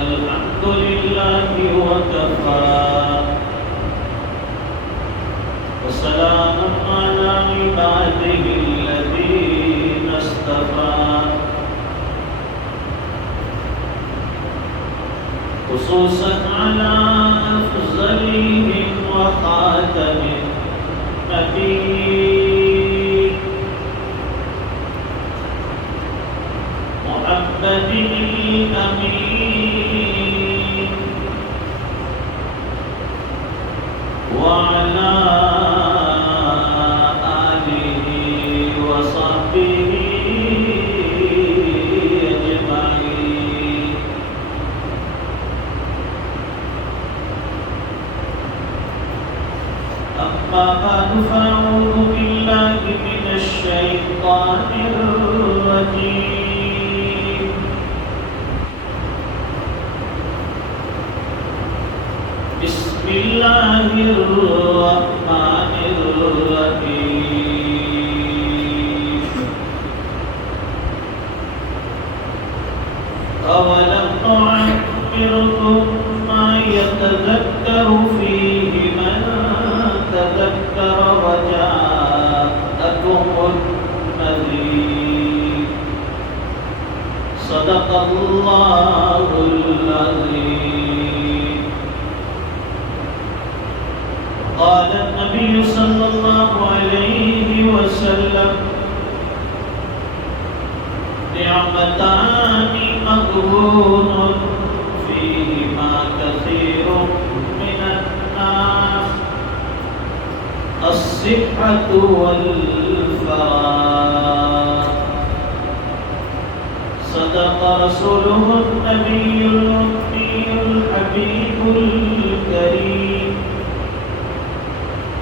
الحمد لله وكفى وسلام على عباده الذين اصطفى خصوصا على أفضلهم وخاتم النبيين محمد الأمين وعلى آله وصحبه أجمعين. أما بعد فأعوذ بالله من الشيطان الرجيم. بسم الله الرحمن الرحيم. أولم نعمركم ما يتذكر فيه من تذكر وجاءكم النذير. صدق الله العظيم. قال النبي صلى الله عليه وسلم نعمتان مغبون فيهما كثير من الناس الصحة والفراغ. صدق رسوله النبي الأمي الحبيب الكريم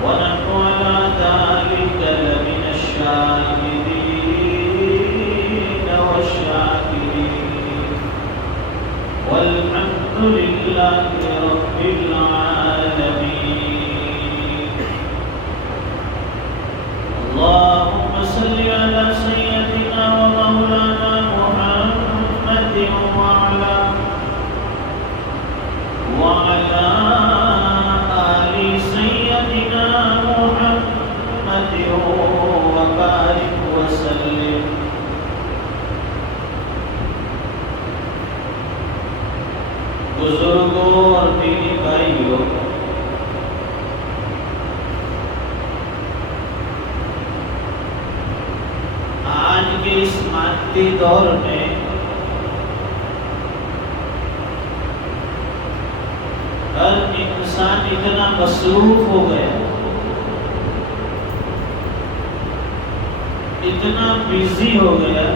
ونحن على ذلك لمن الشاهدين والشاكرين والحمد لله رب العالمين. اللهم صل على سيدنا ومولانا محمد وعلى آل سيدنا محمد وبارك وسلم. بزرگوں اور دینی بھائیوں، آج کے اس مادی دور میں ہر انسان اتنا مصروف ہو گیا، اتنا بیزی ہو گیا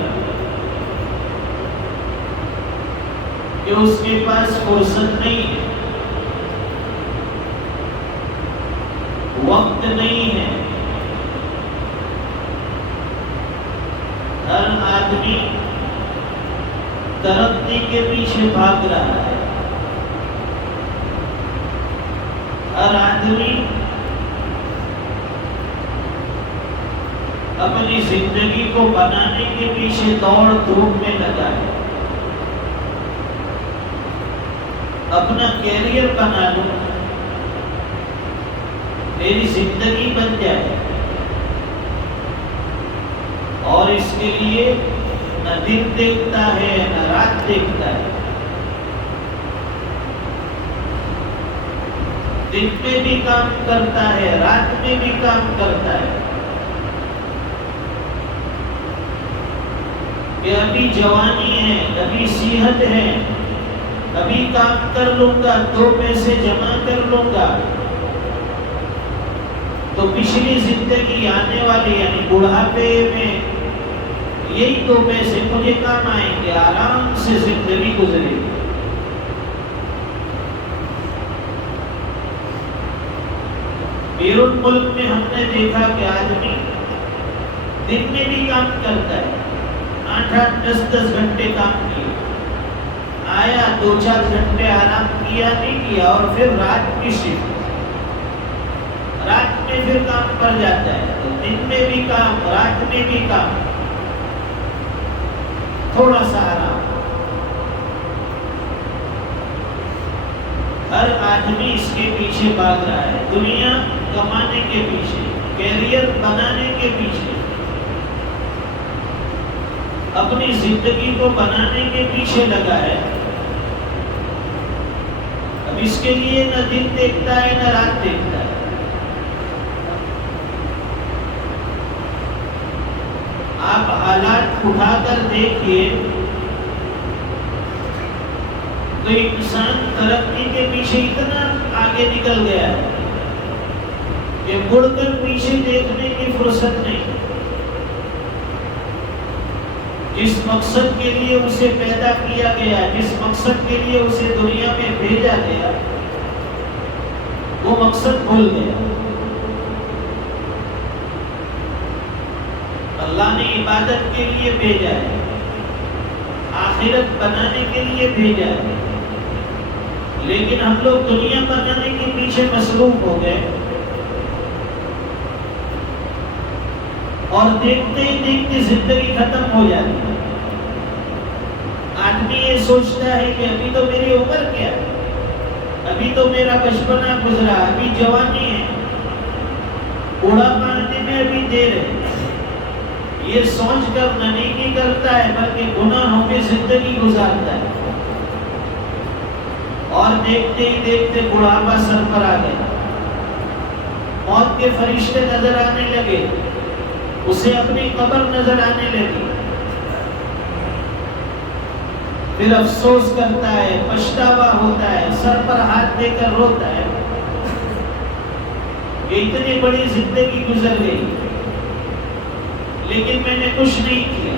کہ اس کے پاس فرصت نہیں ہے، وقت نہیں ہے. ہر آدمی ترقی کے پیچھے بھاگ رہا ہے. ہر آدمی اپنی زندگی کو بنانے کے پیچھے دوڑ دھوپ میں لگا ہے. اپنا کیریئر بنا لو، میری زندگی بن جائے، اور اس کے لیے نہ دن دیکھتا ہے نہ رات دیکھتا ہے. دن میں بھی کام کرتا ہے، رات میں بھی کام کرتا ہے کہ ابھی جوانی ہے، ابھی صحت ہے، ابھی کام کر لوں گا، 2 پیسے جمع کر لوں گا تو پچھلی زندگی آنے والی یعنی بڑھاپے میں یہی 2 پیسے مجھے کام آئیں گے، آرام سے زندگی گزرے گی. بیرون ملک میں ہم نے دیکھا کہ آدمی دن میں بھی کام کرتا ہے، 8-8 10-10 گھنٹے کام کیا، آیا 2-4 گھنٹے آرام کیا نہیں کیا، اور پھر رات کی شفٹ، رات میں پھر کام پڑ جاتا ہے. تو دن میں بھی کام، رات میں بھی کام. تھوڑا سا آرام. ہر آدمی اس کے پیچھے بھاگ رہا ہے، دنیا کمانے کے پیچھے، کیریئر بنانے کے پیچھے، اپنی زندگی کو بنانے کے پیچھے لگا ہے. اب اس کے لیے نہ دن دیکھتا ہے نہ رات دیکھتا ہے. آپ حالات اٹھا کر دیکھیے تو انسان ترقی کے پیچھے اتنا آگے نکل گیا ہے کہ مڑ کر پیچھے دیکھنے کی فرصت نہیں. جس مقصد کے لیے اسے پیدا کیا گیا، جس مقصد کے لیے اسے دنیا میں بھیجا گیا، وہ مقصد بھول گیا. اللہ نے عبادت کے لیے بھیجا ہے، آخرت بنانے کے لیے بھیجا ہے، لیکن ہم لوگ دنیا بنانے کے پیچھے مصروف ہو گئے اور دیکھتے ہی دیکھتے زندگی ختم ہو جاتی ہے. آدمی یہ سوچتا ہے کہ ابھی تو میری عمر کیا ہے، ابھی تو میرا بچپنا گزرا، ابھی جوانی ہے، بوڑھاپا آنے میں ابھی دیر ہے. یہ سوچ کر نیکی کرتا ہے بلکہ گناہوں میں زندگی گزارتا ہے، اور دیکھتے ہی دیکھتے بڑھاپا سر پر آ گیا. موت کے فرشتے نظر آنے لگے، اسے اپنی قبر نظر آنے لگی. پھر افسوس کرتا ہے، پچھتاوا ہوتا ہے، سر پر ہاتھ دے کر روتا ہے کہ اتنی بڑی زندگی گزر گئی لیکن میں نے کچھ نہیں کیا.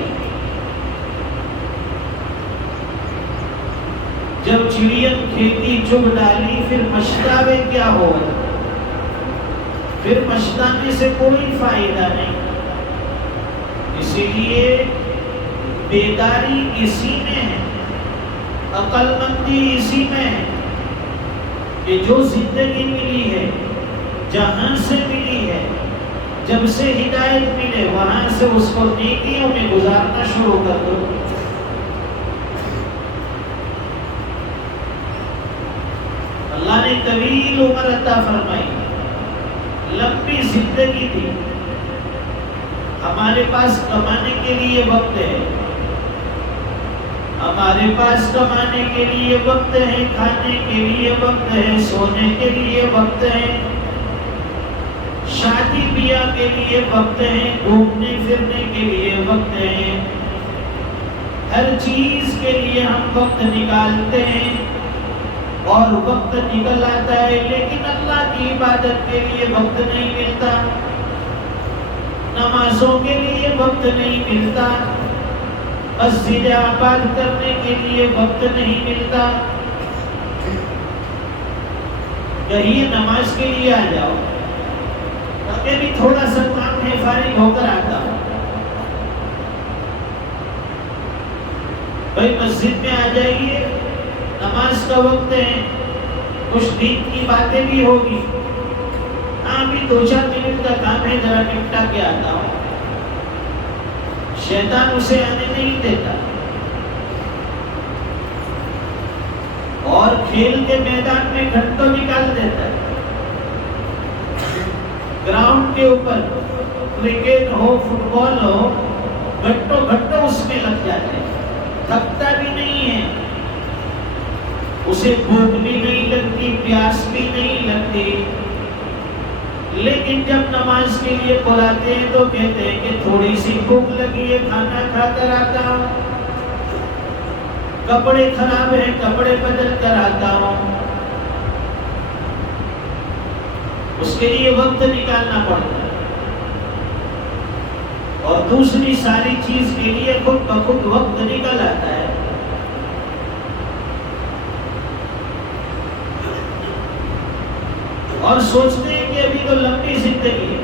جب چڑین کھیتی چگ ڈالی پھر پچھتاوے کیا ہو، پھر پچھتانے سے کوئی فائدہ نہیں. اسی لیے بیداری اسی میں ہے، عقل مندی اسی میں ہے کہ جو زندگی ملی ہے، جہاں سے ملی ہے، جب سے ہدایت ملے وہاں سے اس کو نیکیوں میں گزارنا شروع کر دو. اللہ نے طویل عمر عطا فرمائی، لمبی زندگی دی. ہمارے پاس کمانے کے لیے وقت ہے، ہمارے پاس کمانے کے لیے وقت ہے، کھانے کے لیے وقت ہے، سونے کے لیے وقت ہے، شادی بیاہ کے لیے وقت ہے، گھومنے پھرنے کے لیے وقت ہے. ہر چیز کے لیے ہم وقت نکالتے ہیں اور وقت نکل آتا ہے، لیکن اللہ کی عبادت کے لیے وقت نہیں ملتا، نمازوں کے لیے وقت نہیں ملتا، مسجد آباد کرنے کے لیے وقت نہیں ملتا. کہیے نماز کے لیے آ جاؤ، ہمیں بھی تھوڑا سا کام ہے، فارغ ہو کر آتا ہوں. بھائی مسجد میں آ جائیے، نماز کا وقت ہے، کچھ دین کی باتیں بھی ہوگی. ہاں بھی 2-4 منٹ کا کام ہے، ذرا نپٹا کے آتا ہوں. شیطان اسے آنے نہیں دیتا اور کھیل کے میدان میں گھنٹوں نکال دیتا ہے. گراؤنڈ کے اوپر کرکٹ ہو، فٹ بال ہو، گھنٹوں گھنٹوں اس میں لگ جاتے ہیں، تھکتا بھی نہیں ہے، اسے بھوک بھی نہیں لگتی، پیاس بھی نہیں لگتی. لیکن جب نماز کے لیے بلاتے ہیں تو کہتے ہیں کہ تھوڑی سی بھوک لگی ہے، کھانا کھا کر آتا ہوں، کپڑے خراب ہیں، کپڑے بدل کر آتا ہوں. اس کے لیے وقت نکالنا پڑتا ہے اور دوسری ساری چیز کے لیے خود بخود وقت نکل آتا ہے. اور سوچتے ہیں کہ ابھی تو لمبی زندگی ہے،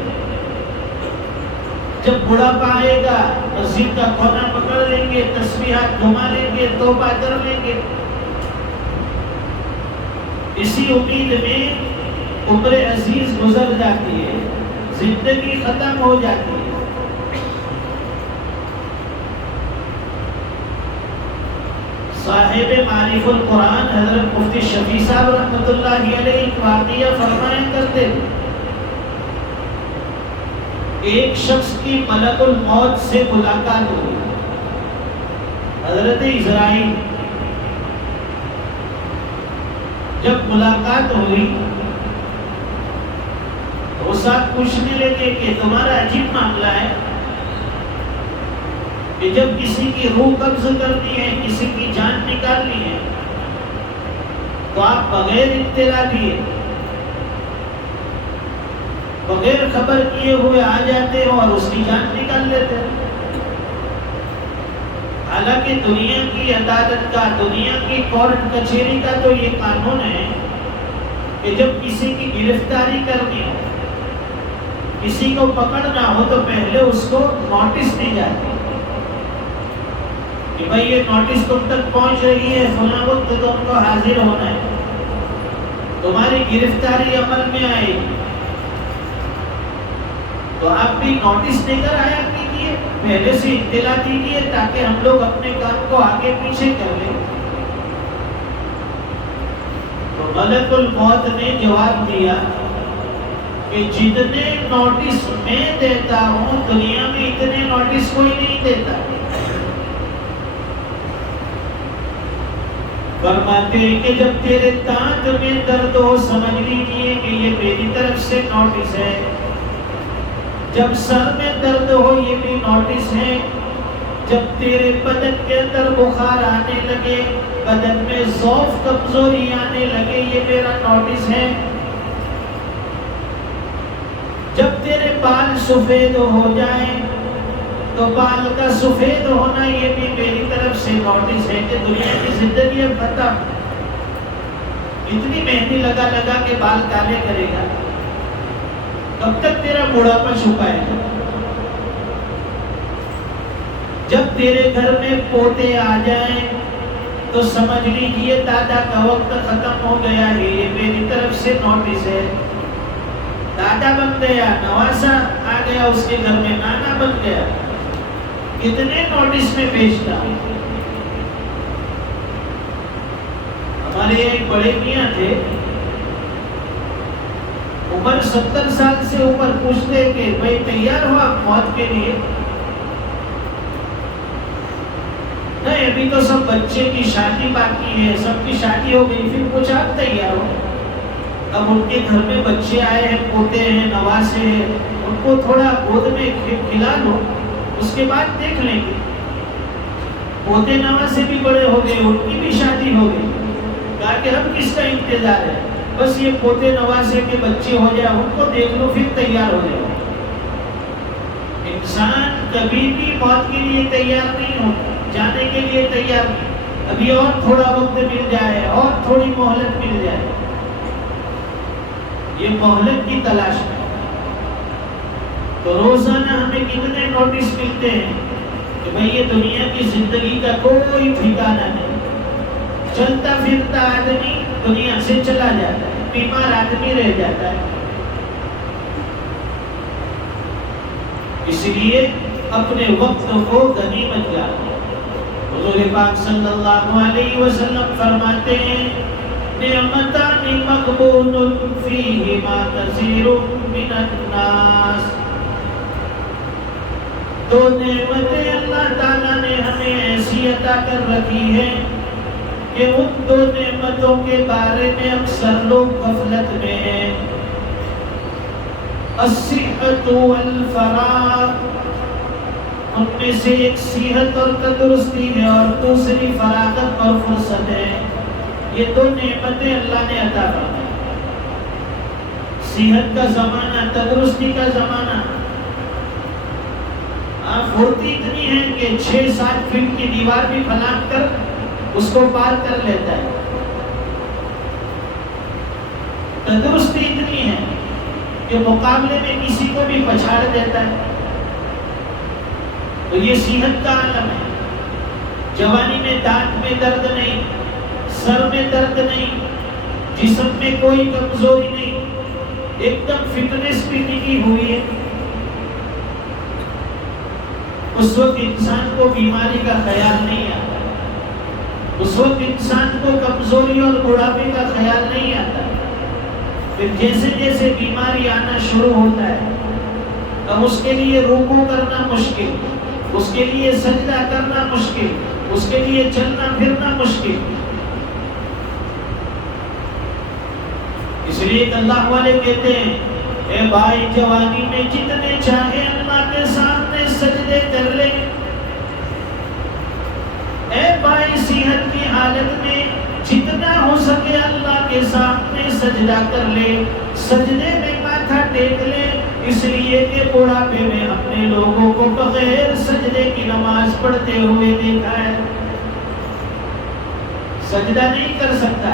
جب بڑھاپا آئے گا مسجد کا کونا پکڑ لیں گے، تسبیحات گھما لیں گے، توبہ کر لیں گے. اسی امید میں عمر عزیز گزر جاتی ہے، زندگی ختم ہو جاتی ہے. صاحب معرف القرآن حضرت مفتی شفیع صاحب رحمۃ اللہ علیہ ایک واقعہ فرمایا کرتے تھے. ایک شخص کی ملک الموت سے ملاقات ہوئی، حضرت اسرائیل. جب ملاقات ہوئی وہ ساتھ پوچھنے لگے کہ تمہارا عجیب معاملہ ہے کہ جب کسی کی روح قبض کرنی ہے، کسی کی جان نکالنی ہے، تو آپ بغیر اطلاع دیے، بغیر خبر کیے ہوئے آ جاتے ہو اور اس کی جان نکال لیتے ہو. حالانکہ دنیا کی عدالت کا، دنیا کی کورٹ کچہری کا تو یہ قانون ہے کہ جب کسی کی گرفتاری کرنی ہو، کسی کو پکڑنا ہو، تو پہلے اس کو نوٹس دی جاتی ہے کہ بھائی یہ نوٹس تم تک پہنچ رہی ہے، فلاں وقت تم کو حاضر ہونا ہے، تمہاری گرفتاری عمل میں آئے گی. تو آپ بھی نوٹس دے کر آیا کیجیے، پہلے سے اطلاع دیجیے تاکہ ہم لوگ اپنے کام کو آگے پیچھے کر لیں. تو ملک الموت نے جواب دیا کہ جتنے نوٹس میں دیتا ہوں دنیا میں اتنے نوٹس کوئی نہیں دیتا. فرماتے ہیں کہ جب تیرے دانت میں درد ہو سمجھ لیجیے کہ یہ میری طرف سے نوٹس ہے. جب سر میں درد ہو یہ بھی نوٹس ہے. جب تیرے بدن کے اندر بخار آنے لگے، بدن میں ضعف کمزوری آنے لگے، یہ میرا نوٹس ہے. جب تیرے بال سفید ہو جائیں تو بال کا سفید ہونا یہ بھی میری طرف سے نوٹس ہے کہ دنیا کی زندگی اب ختم. اتنی مہندی لگا لگا کے بال کالے کرے گا، کب تک تیرا بڑھاپا چھپائے گا؟ جب تیرے گھر میں پوتے آ جائیں تو سمجھ لیجیے دادا کا وقت ختم ہو گیا ہے، یہ میری طرف سے نوٹس ہے. دادا بن گیا، نواسا آ گیا، اس کے گھر میں نانا بن گیا. کتنے نوٹس میں بھیجتا. ہمارے ایک بڑے میاں تھے، عمر 70 سال سے اوپر، پوچھتے کہ بھائی تیار ہو آپ موت کے لیے؟ نہیں، ابھی تو سب بچے کی شادی باقی ہے، سب کی شادی ہو گئی. پھر پوچھا آپ تیار ہو؟ اب ان کے گھر میں بچے آئے ہیں، پوتے ہیں، نواسے ہیں، ان کو تھوڑا گود میں کھلا لو، اس کے بعد دیکھ لیں گے. پوتے نواسے بھی بڑے ہو گئے، ان کی بھی شادی ہو گئی. کہا کہ اب کس کا انتظار ہے، بس یہ پوتے نواسے کے بچے ہو جائے، ان کو دیکھ لو، پھر تیار ہو جائے. انسان کبھی بھی موت کے لیے تیار نہیں ہوتا، جانے کے لیے تیار نہیں. ابھی اور تھوڑا وقت مل جائے، اور تھوڑی مہلت مل جائے، یہ مہلت کی تلاش ہے. تو روزانہ ہمیں کتنے نوٹس ملتے ہیں کہ بھئی یہ دنیا کی زندگی کا کوئی ٹھکانہ نہیں. چلتا پھرتا آدمی دنیا سے چلا جاتا ہے، بیمار آدمی رہ جاتا ہے. اس لیے اپنے وقت کو غنیمت جانو. حضور پاک صلی اللہ علیہ وسلم فرماتے ہیں نعمتان مغبون فیہما کثیر من الناس. دو نعمتیں اللہ تعالیٰ نے ہمیں ایسی عطا کر رکھی ہیں کہ ان دو نعمتوں کے بارے میں اکثر لوگ غفلت میں ہیں. الصحت والفراغ، ان میں سے ایک صحت اور تندرستی ہے اور دوسری فراغت اور فرصت ہے. یہ دو نعمتیں اللہ نے عطا فرمائی. صحت کا زمانہ، تندرستی کا زمانہ، پھرتی اتنی ہے کہ 6-7 فٹ کی دیوار بھی پھلانگ کر اس کو پار کر لیتا ہے. تندرستی اتنی ہے کہ مقابلے میں کسی کو بھی پچھاڑ دیتا ہے. تو یہ صحت کا عالم ہے. جوانی میں دانت میں درد نہیں، سر میں درد نہیں، جسم میں کوئی کمزوری نہیں، ایک دم فٹنس بھی ٹکی ہوئی ہے. اس وقت انسان کو بیماری کا خیال نہیں آتا. اس وقت انسان کو کمزوری اور بڑھاپے کا خیال نہیں آتا. پھر جیسے جیسے بیماری آنا شروع ہوتا ہے اب اس کے لیے رکوع کرنا مشکل، اس کے لیے سجدہ کرنا مشکل، اس کے لیے چلنا پھرنا مشکل. اس لیے اللہ والے کہتے ہیں اے بھائی جوانی میں جتنے چاہے اللہ کے سامنے سجدے کر لے. اے بھائی صحت کی حالت میں جتنا ہو سکے اللہ کے سامنے سجدہ کر لے، سجدے میں ماتھا ٹیک لے. اس لیے کہ بڑھاپے میں اپنے لوگوں کو بغیر سجدے کی نماز پڑھتے ہوئے دیکھا ہے، سجدہ نہیں کر سکتا.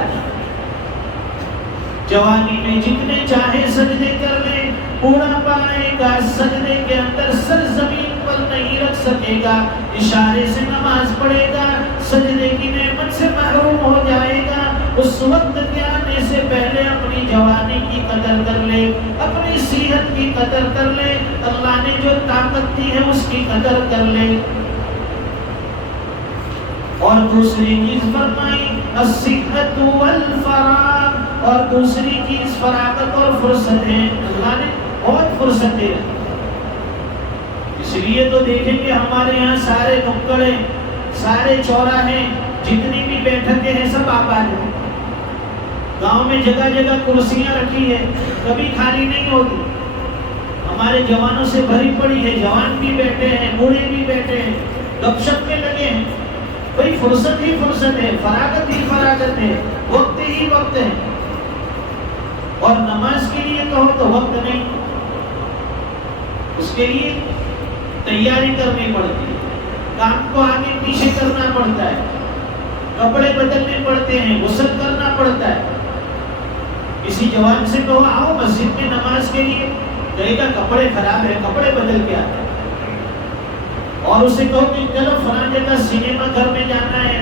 جوانی میں جتنے چاہے سجدے کر لے، بوڑھاپا آئے گا سجدے کے اندر سر زمین پر نہیں رکھ سکے گا، اشارے سے نماز پڑھے گا، سجدے کی نعمت سے محروم ہو جائے گا. اس وقت کے آنے سے پہلے اپنی جوانی کی قدر کر لے، اپنی صحت کی قدر کر لے، اللہ نے جو طاقت دی ہے اس کی قدر کر لے. اور دوسری چیز فرمائی الصحت والفراغ، اور دوسری چیز فراغت اور فرصت ہے. اللہ نے بہت فرصت دے رہی. اس لیے تو دیکھیں کہ ہمارے یہاں سارے نکڑے، سارے چوراہے، جتنی بھی بیٹھکیں ہیں سب آباد ہیں. گاؤں میں جگہ جگہ کرسیاں رکھی ہے، کبھی خالی نہیں ہوتی. ہمارے جوانوں سے بھری پڑی ہے، جوان بھی بیٹھے ہیں، بوڑھے بھی بیٹھے ہیں، گپ شپ میں لگے ہیں. بھئی فرصت ہی فرصت ہے، فراغت ہی فراغت ہے، وقت ہی وقت ہے. اور نماز کے لیے کہو تو وقت نہیں، اس کے لیے تیاری کرنی پڑتی ہے، کام کو آگے پیچھے کرنا پڑتا ہے، کپڑے بدلنے پڑتے ہیں، غسل کرنا پڑتا ہے. کسی جوان سے کہو آؤ مسجد میں نماز کے لیے، کہے گا کپڑے خراب ہیں، کپڑے بدل کے آتا ہے. اور اسے کہو کہ چلو فلاں جگہ سنیما گھر میں جانا ہے،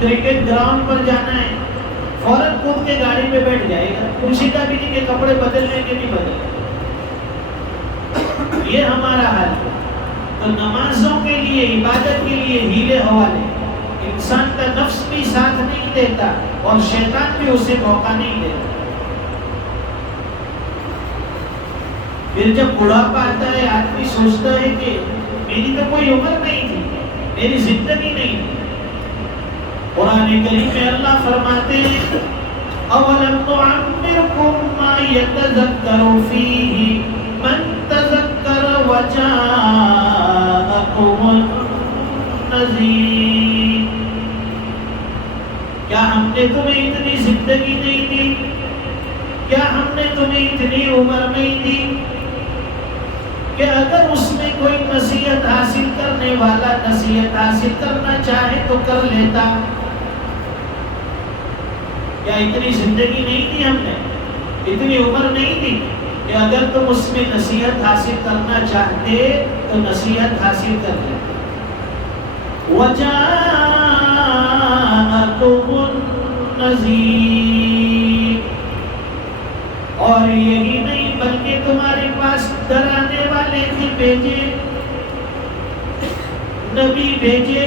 کرکٹ گراؤنڈ پر جانا ہے، فوراً کود کے گاڑی پہ بیٹھ جائے گا، پوچھتا بھی نہیں کہ کپڑے بدلنے کے نہیں بدلے. یہ ہمارا حال ہے. تو نمازوں کے لیے، عبادت کے لیے ہیلے حوالے، انسان کا نفس بھی ساتھ نہیں دیتا اور شیطان بھی اسے موقع نہیں دیتا. پھر جب بڑھاپا آتا ہے آدمی سوچتا ہے کہ میری تو کوئی عمر نہیں تھی، میری زندگی نہیں تھی. قرآن کریم میں اللہ فرماتے ہیں اولم نعمرکم ما یتذکر فیہ من تذکر وجاءکم النذیر. کیا ہم نے تمہیں اتنی زندگی نہیں دی؟ کیا ہم نے تمہیں اتنی عمر نہیں دی کہ اگر اس میں کوئی نصیحت حاصل کرنے والا نصیحت حاصل کرنا چاہے تو کر لیتا؟ کیا اتنی زندگی نہیں دی ہم نے، اتنی عمر نہیں دی کہ اگر تم اس میں نصیحت حاصل کرنا چاہتے تو نصیحت حاصل کر لیتے؟ وَجَاءَكُمُ النَّذِيرُ، اور یہی نہیں بلکہ تمہارے پاس ڈرانے والے بھی بھیجے، نبی بھیجے،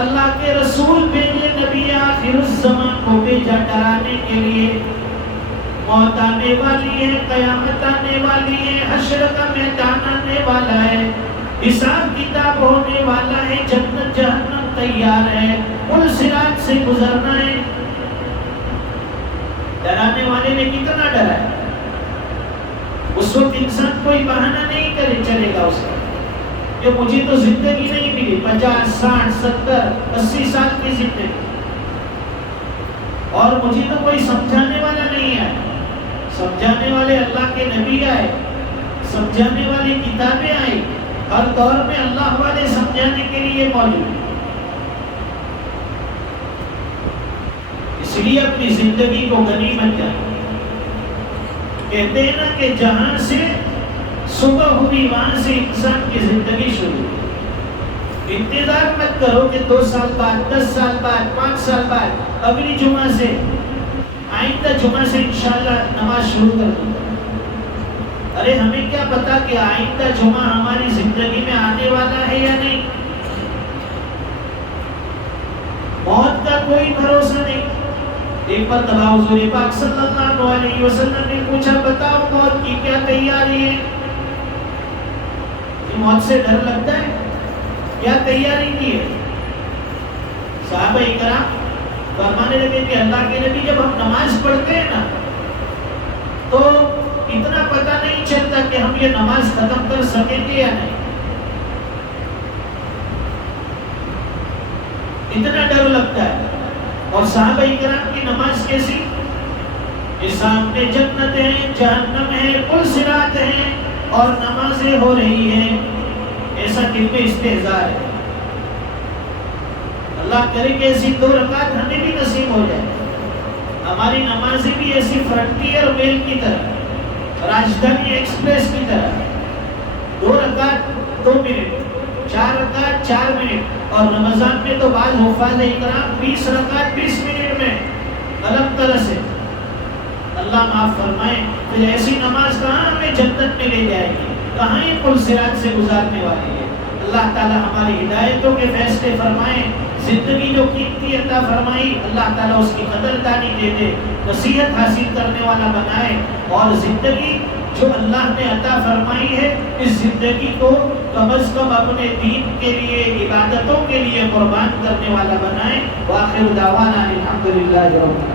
اللہ کے رسول بھیجے، نبی آخر الزمان کو بھیجا ڈرانے کے لیے. موت آنے والی ہے، قیامت آنے والی ہے، حشر کا میدان آنے والا ہے، حساب کتاب ہونے والا ہے، جنت جہنم تیار ہے، پل صراط سے گزرنا ہے. ڈرانے والے نے کتنا ڈرایا؟ اس وقت انسان کوئی بہانہ نہیں کرے چلے گا اس کا کہ مجھے تو زندگی نہیں ملی، 50 60 70 80 سال کی زندگی، اور مجھے تو کوئی سمجھانے والا نہیں ہے. سمجھانے والے اللہ کے نبی آئے، سمجھانے والی کتابیں آئی، ہر دور میں اللہ والے سمجھانے کے لیے موجود ہیں. اس لیے اپنی زندگی کو غنیمت جانو. کہتے ہیں نا کہ جہاں سے صبح ہوئی وہاں سے انسان کی زندگی شروع ہوئی. انتظار مت کرو کہ 2 سال بعد، 10 سال بعد، 5 سال بعد، اگلی جمعہ سے، آئندہ جمعہ سے انشاءاللہ نماز شروع کر دوں. ارے ہمیں کیا پتا کہ آئندہ جمعہ ہماری زندگی میں آنے والا ہے یا نہیں. کوئی بھروسہ نہیں. ایک مرتبہ حضور پاک صلی اللہ علیہ وسلم نے پوچھا بتاؤ موت کی کیا تیاری ہے؟ موت سے ڈر لگتا ہے؟ کیا تیاری کی ہے؟ صحابہ اکرام فرمانے لگے کہ اللہ کے نبی جب ہم نماز پڑھتے ہیں نا تو اتنا پتہ نہیں چلتا کہ ہم یہ نماز ختم کر سکیں گے یا نہیں. اتنا ڈر لگتا ہے. اور صحابہ اکرام کی نماز کیسی؟ کہ سامنے جنت ہے، جہنم ہے، پل صراط ہے اور نمازیں ہو رہی ہیں. ایسا دل میں استہزاء ہے. اللہ کرے کہ ایسی 2 رکعت ہمیں بھی نصیب ہو جائے. ہماری نمازیں بھی ایسی فرنٹیئر میل کی طرح، راجدھانی ایکسپریس کی طرح 2 رکعت 2 منٹ، 4 رکعت 4 منٹ. اور رمضان میں تو بعض حفاظ اکرام 20 رکعت 20 منٹ میں الگ طرح سے. اللہ معاف فرمائے. پھر ایسی نماز کہاں ہمیں جنت میں لے جائے گی، کہاں یہ پل صراط سے گزارنے والی ہے. اللہ تعالی ہماری ہدایتوں کے فیصلے فرمائیں. زندگی جو قیمتی عطا فرمائی اللہ تعالیٰ اس کی قدر دانی دے دے، نصیحت حاصل کرنے والا بنائے. اور زندگی جو اللہ نے عطا فرمائی ہے اس زندگی کو کم از کم اپنے دین کے لیے، عبادتوں کے لیے قربان کرنے والا بنائے. وآخر دعوانا الحمدللہ رب العالمین.